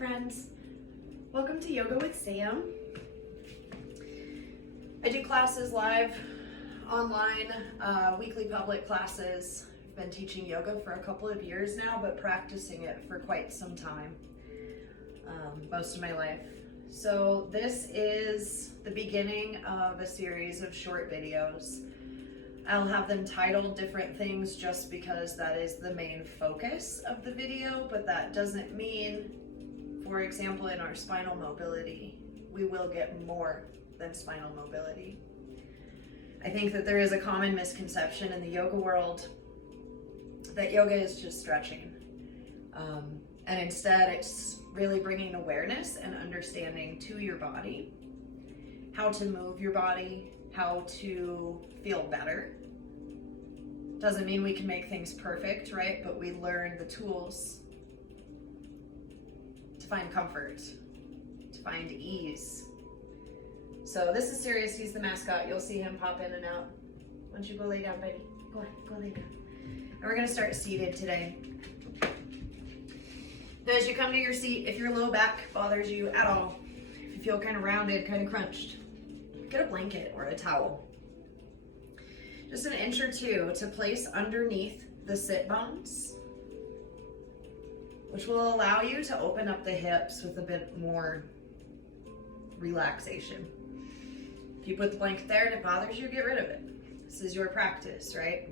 friends. Welcome to Yoga with Sam. I do classes live, online, weekly public classes. I've been teaching yoga for a couple of years now, but practicing it for quite some time, most of my life. So this is the beginning of a series of short videos. I'll have them titled different things just because that is the main focus of the video, but that doesn't mean, for example, in our spinal mobility, we will get more than spinal mobility. I think that there is a common misconception in the yoga world that yoga is just stretching. And instead it's really bringing awareness and understanding to your body, how to move your body, how to feel better. Doesn't mean we can make things perfect, right? But we learn the tools to find comfort, to find ease. So this is Sirius, he's the mascot. You'll see him pop in and out. Why don't you go lay down, baby? Go ahead, go lay down. And we're gonna start seated today. Now, as you come to your seat, if your low back bothers you at all, if you feel kind of rounded, kind of crunched, get a blanket or a towel. Just an inch or two to place underneath the sit bones, which will allow you to open up the hips with a bit more relaxation. If you put the blanket there and it bothers you, get rid of it. This is your practice, right?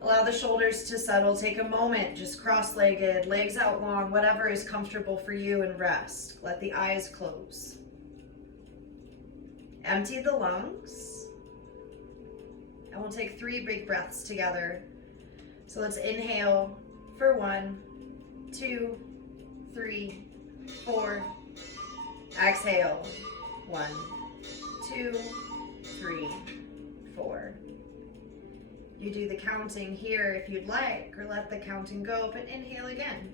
Allow the shoulders to settle. Take a moment, just cross-legged, legs out long, whatever is comfortable for you, and rest. Let the eyes close. Empty the lungs. And we'll take 3 big breaths together. So let's inhale for 1, 2, 3, 4. Exhale. 1, 2, 3, 4. You do the counting here if you'd like, or let the counting go, but inhale again.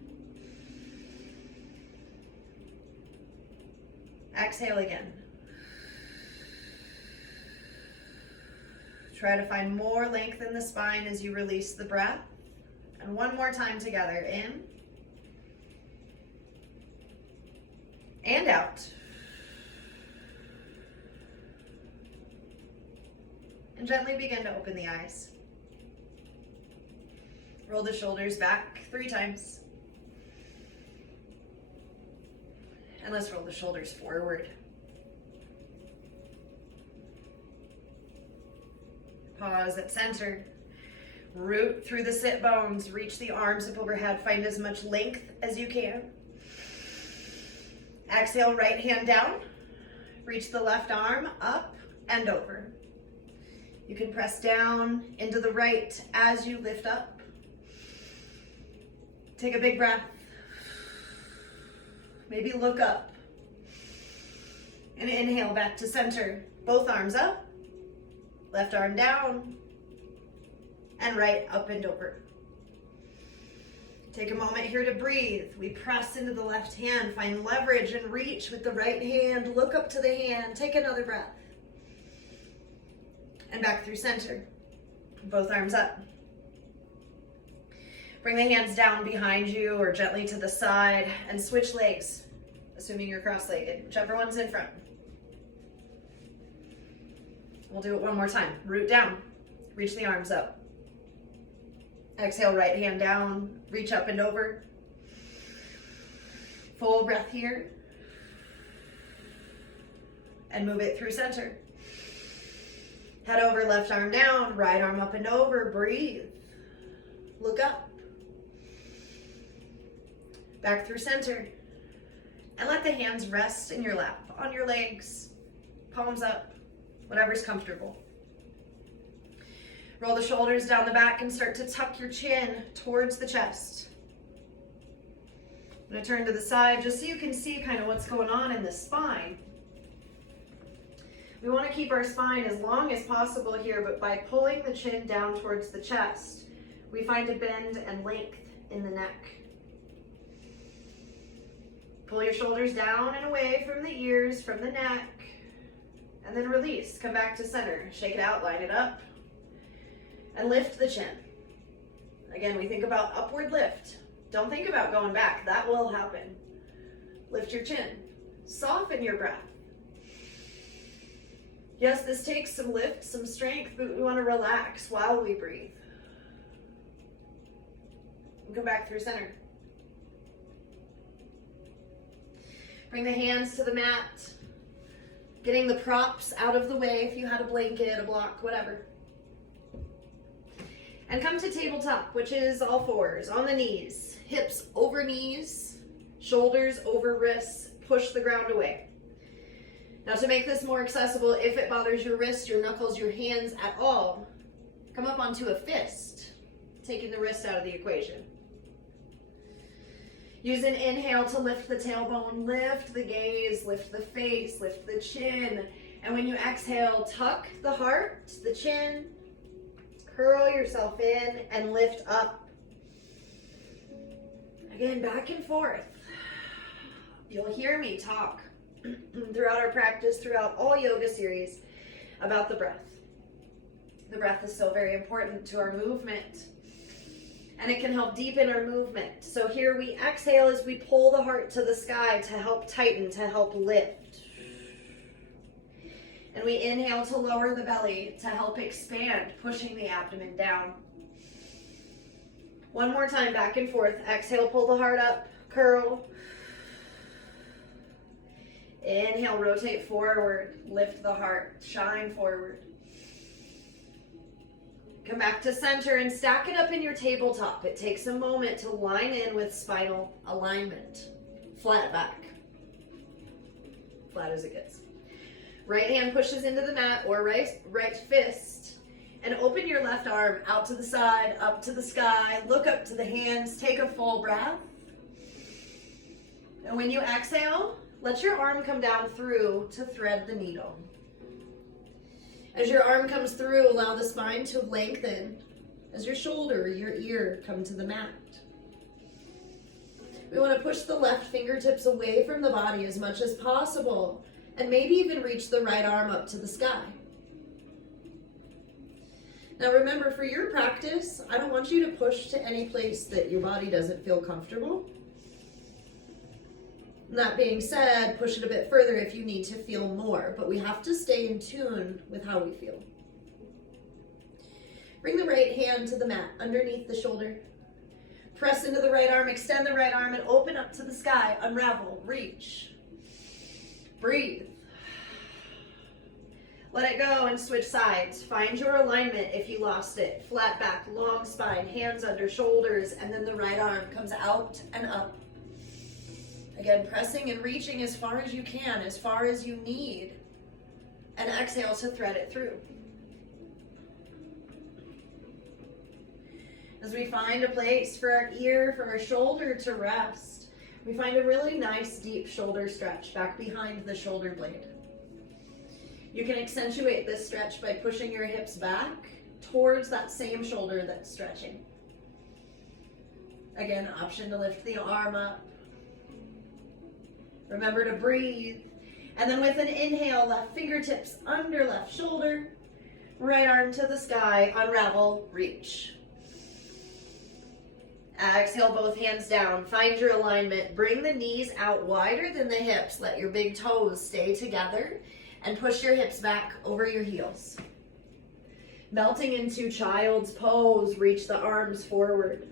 Exhale again. Try to find more length in the spine as you release the breath. And one more time together. In. And out. And gently begin to open the eyes. Roll the shoulders back 3 times. And let's roll the shoulders forward. Pause at center. Root through the sit bones. Reach the arms up overhead. Find as much length as you can. Exhale, right hand down. Reach the left arm up and over. You can press down into the right as you lift up. Take a big breath. Maybe look up. And inhale back to center. Both arms up. Left arm down. And right up and over. Take a moment here to breathe. We press into the left hand. Find leverage and reach with the right hand. Look up to the hand. Take another breath. And back through center. Both arms up. Bring the hands down behind you or gently to the side and switch legs, assuming you're cross-legged, whichever one's in front. We'll do it one more time. Root down, reach the arms up. Exhale, right hand down, reach up and over. Full breath here. And move it through center. Head over, left arm down, right arm up and over, breathe. Look up. Back through center. And let the hands rest in your lap, on your legs, palms up, whatever's comfortable. Roll the shoulders down the back and start to tuck your chin towards the chest. I'm going to turn to the side just so you can see kind of what's going on in the spine. We want to keep our spine as long as possible here, but by pulling the chin down towards the chest, we find a bend and length in the neck. Pull your shoulders down and away from the ears, from the neck, and then release. Come back to center. Shake it out, line it up, and lift the chin. Again, we think about upward lift. Don't think about going back. That will happen. Lift your chin. Soften your breath. Yes, this takes some lift, some strength, but we want to relax while we breathe. And come back through center. Bring the hands to the mat. Getting the props out of the way if you had a blanket, a block, whatever. And come to tabletop, which is all fours, on the knees. Hips over knees, shoulders over wrists, push the ground away. Now to make this more accessible, if it bothers your wrist, your knuckles, your hands at all, come up onto a fist, taking the wrist out of the equation. Use an inhale to lift the tailbone, lift the gaze, lift the face, lift the chin. And when you exhale, tuck the heart, the chin, curl yourself in and lift up. Again, back and forth. You'll hear me talk throughout our practice, throughout all yoga series, about the breath. The breath is so very important to our movement, and it can help deepen our movement. So here we exhale as we pull the heart to the sky to help tighten, to help lift. And we inhale to lower the belly to help expand, pushing the abdomen down. One more time, back and forth. Exhale, pull the heart up, curl. Inhale, rotate forward, lift the heart, shine forward. Come back to center and stack it up in your tabletop. It takes a moment to line in with spinal alignment. Flat back. Flat as it gets. Right hand pushes into the mat or right fist. And open your left arm out to the side, up to the sky. Look up to the hands. Take a full breath. And when you exhale, let your arm come down through to thread the needle. As your arm comes through, allow the spine to lengthen as your shoulder, your ear come to the mat. We want to push the left fingertips away from the body as much as possible, and maybe even reach the right arm up to the sky. Now remember, for your practice, I don't want you to push to any place that your body doesn't feel comfortable. That being said, push it a bit further if you need to feel more, but we have to stay in tune with how we feel. Bring the right hand to the mat, underneath the shoulder. Press into the right arm, extend the right arm, and open up to the sky. Unravel, reach. Breathe. Let it go and switch sides. Find your alignment if you lost it. Flat back, long spine, hands under shoulders, and then the right arm comes out and up. Again, pressing and reaching as far as you can, as far as you need. And exhale to thread it through. As we find a place for our ear, for our shoulder to rest, we find a really nice deep shoulder stretch back behind the shoulder blade. You can accentuate this stretch by pushing your hips back towards that same shoulder that's stretching. Again, option to lift the arm up. Remember to breathe. And then with an inhale, left fingertips under left shoulder, right arm to the sky, unravel, reach. Exhale, both hands down. Find your alignment. Bring the knees out wider than the hips. Let your big toes stay together and push your hips back over your heels. Melting into child's pose, reach the arms forward.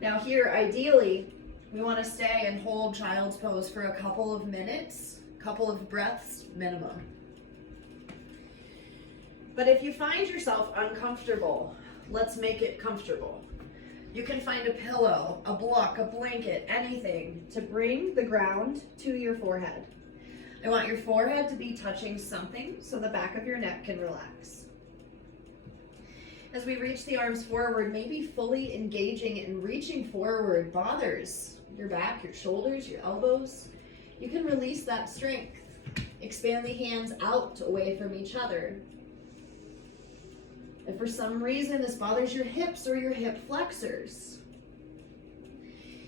Now here, ideally, we want to stay and hold child's pose for a couple of minutes, couple of breaths minimum. But if you find yourself uncomfortable, let's make it comfortable. You can find a pillow, a block, a blanket, anything to bring the ground to your forehead. I want your forehead to be touching something so the back of your neck can relax. As we reach the arms forward, maybe fully engaging and reaching forward bothers your back, your shoulders, your elbows. You can release that strength. Expand the hands out away from each other. If for some reason this bothers your hips or your hip flexors,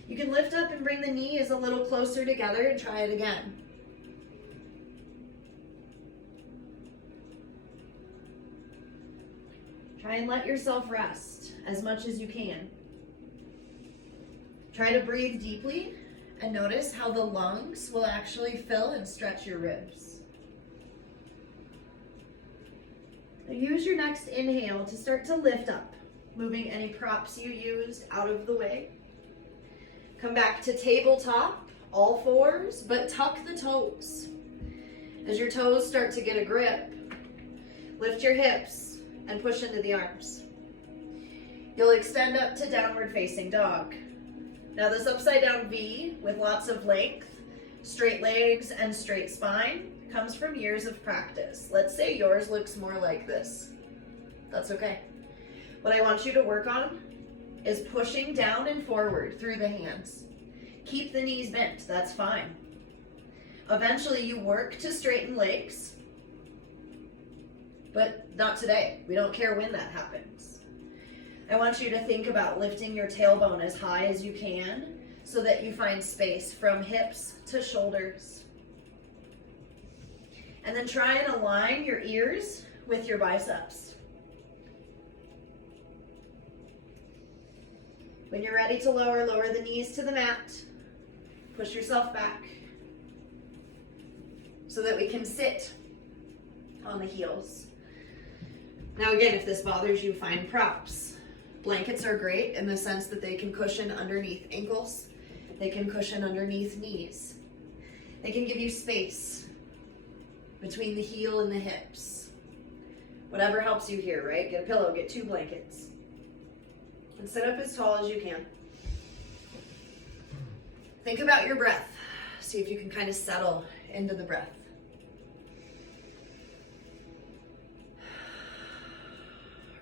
you can lift up and bring the knees a little closer together and try it again. Try and let yourself rest as much as you can. Try to breathe deeply And notice how the lungs will actually fill and stretch your ribs. Use your next inhale to start to lift up, moving any props you used out of the way. Come back to tabletop, all fours, but tuck the toes. As your toes start to get a grip, lift your hips and push into the arms. You'll extend up to downward facing dog. Now this upside down V with lots of length, straight legs, and straight spine comes from years of practice. Let's say yours looks more like this. That's okay. What I want you to work on is pushing down and forward through the hands. Keep the knees bent, that's fine. Eventually you work to straighten legs, but not today. We don't care when that happens. I want you to think about lifting your tailbone as high as you can so that you find space from hips to shoulders. And then try and align your ears with your biceps. When you're ready to lower the knees to the mat. Push yourself back so that we can sit on the heels. Now again, if this bothers you, find props. Blankets are great in the sense that they can cushion underneath ankles. They can cushion underneath knees. They can give you space between the heel and the hips. Whatever helps you here, right? Get a pillow, get 2 blankets. And sit up as tall as you can. Think about your breath. See if you can kind of settle into the breath.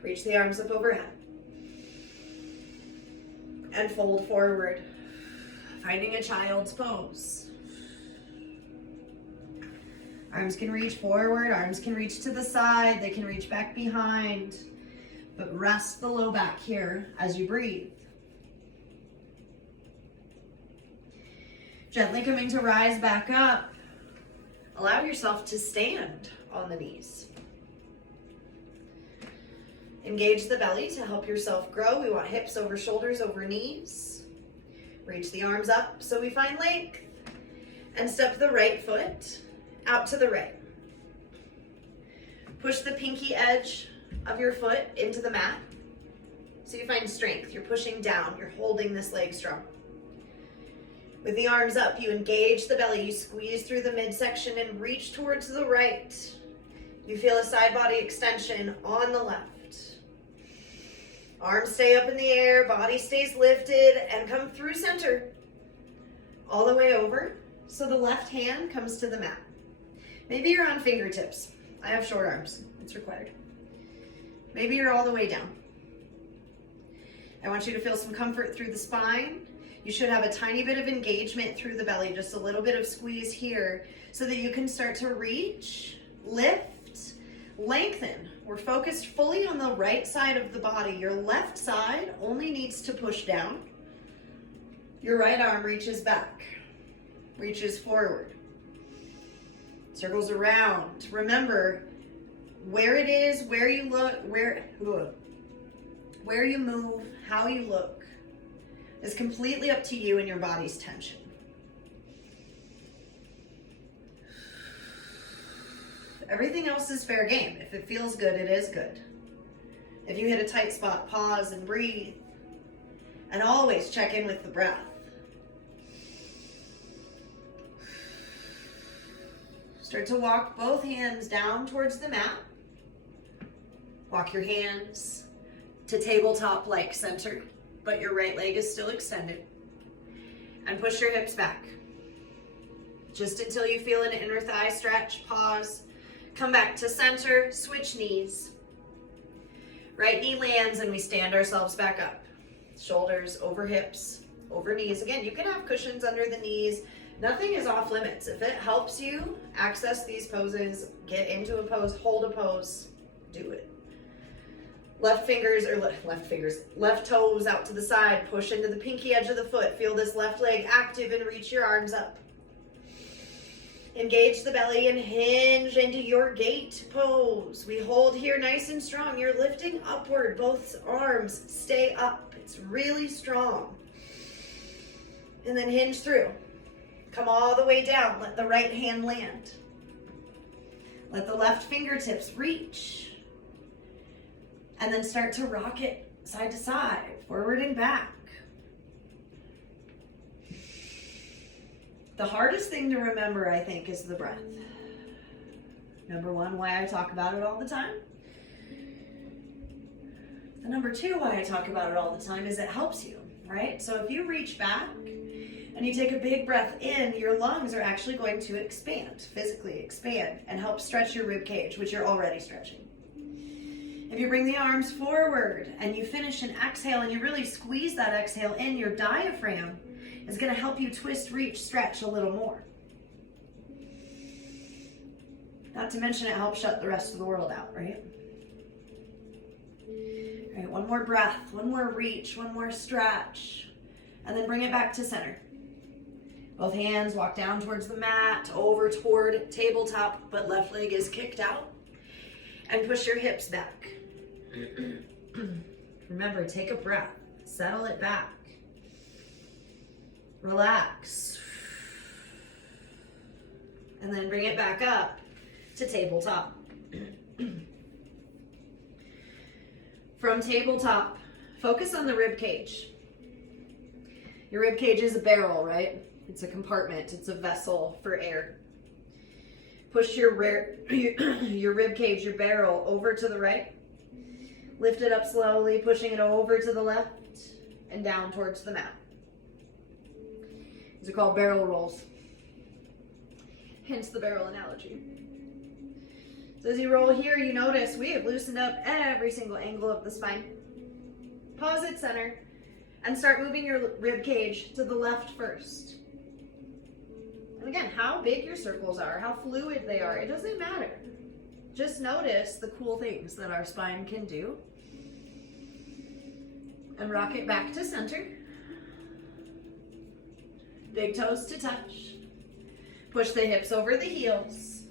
Reach the arms up overhead. And fold forward, finding a child's pose. Arms can reach forward, arms can reach to the side, they can reach back behind, but rest the low back here as you breathe. Gently coming to rise back up. Allow yourself to stand on the knees. Engage the belly to help yourself grow. We want hips over shoulders, over knees. Reach the arms up so we find length. And step the right foot out to the right. Push the pinky edge of your foot into the mat so you find strength. You're pushing down. You're holding this leg strong. With the arms up, you engage the belly. You squeeze through the midsection and reach towards the right. You feel a side body extension on the left. Arms stay up in the air, body stays lifted, and come through center. All the way over, so the left hand comes to the mat. Maybe you're on fingertips. I have short arms, it's required. Maybe you're all the way down. I want you to feel some comfort through the spine. You should have a tiny bit of engagement through the belly, just a little bit of squeeze here, so that you can start to reach, lift, lengthen. We're focused fully on the right side of the body. Your left side only needs to push down. Your right arm reaches back, reaches forward, circles around. Remember, where it is, where you look, where you move, how you look is completely up to you and your body's tension. Everything else is fair game. If it feels good, it is good. If you hit a tight spot, pause and breathe. And always check in with the breath. Start to walk both hands down towards the mat. Walk your hands to tabletop-like center, but your right leg is still extended. And push your hips back. Just until you feel an inner thigh stretch, pause. Come back to center, switch knees. Right knee lands and we stand ourselves back up. Shoulders over hips, over knees. Again, you can have cushions under the knees. Nothing is off limits. If it helps you access these poses, get into a pose, hold a pose, do it. Left toes out to the side, push into the pinky edge of the foot. Feel this left leg active and reach your arms up. Engage the belly and hinge into your gate pose. We hold here nice and strong. You're lifting upward. Both arms stay up. It's really strong. And then hinge through. Come all the way down. Let the right hand land. Let the left fingertips reach. And then start to rock it side to side, forward and back. The hardest thing to remember, I think, is the breath. Number one, why I talk about it all the time. The number two, why I talk about it all the time, is it helps you, right? So if you reach back and you take a big breath in, your lungs are actually going to expand, physically expand, and help stretch your rib cage, which you're already stretching. If you bring the arms forward and you finish an exhale and you really squeeze that exhale in, your diaphragm is going to help you twist, reach, stretch a little more. Not to mention it helps shut the rest of the world out, right? All right, one more breath, one more reach, one more stretch, and then bring it back to center. Both hands walk down towards the mat, over toward tabletop, but left leg is kicked out. And push your hips back. Remember, take a breath, settle it back. Relax. And then bring it back up to tabletop. From tabletop, focus on the rib cage. Your rib cage is a barrel, right? It's a compartment, it's a vessel for air. Push your rib cage, your barrel, over to the right. Lift it up slowly, pushing it over to the left and down towards the mat. These are called barrel rolls. Hence the barrel analogy. So as you roll here, you notice we have loosened up every single angle of the spine. Pause at center and start moving your rib cage to the left first. And again, how big your circles are, how fluid they are, it doesn't matter. Just notice the cool things that our spine can do. And rock it back to center. Big toes to touch. Push the hips over the heels.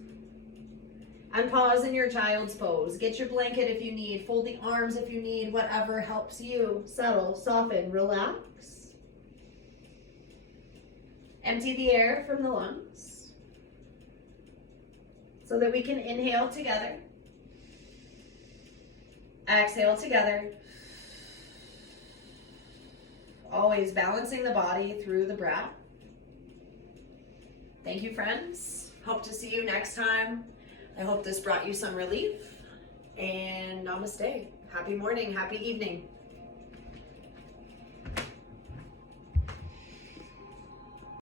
And pause in your child's pose. Get your blanket if you need. Fold the arms if you need. Whatever helps you settle, soften, relax. Empty the air from the lungs so that we can inhale together. Exhale together. Always balancing the body through the breath. Thank you, friends. Hope to see you next time. I hope this brought you some relief. And namaste. Happy morning, happy evening.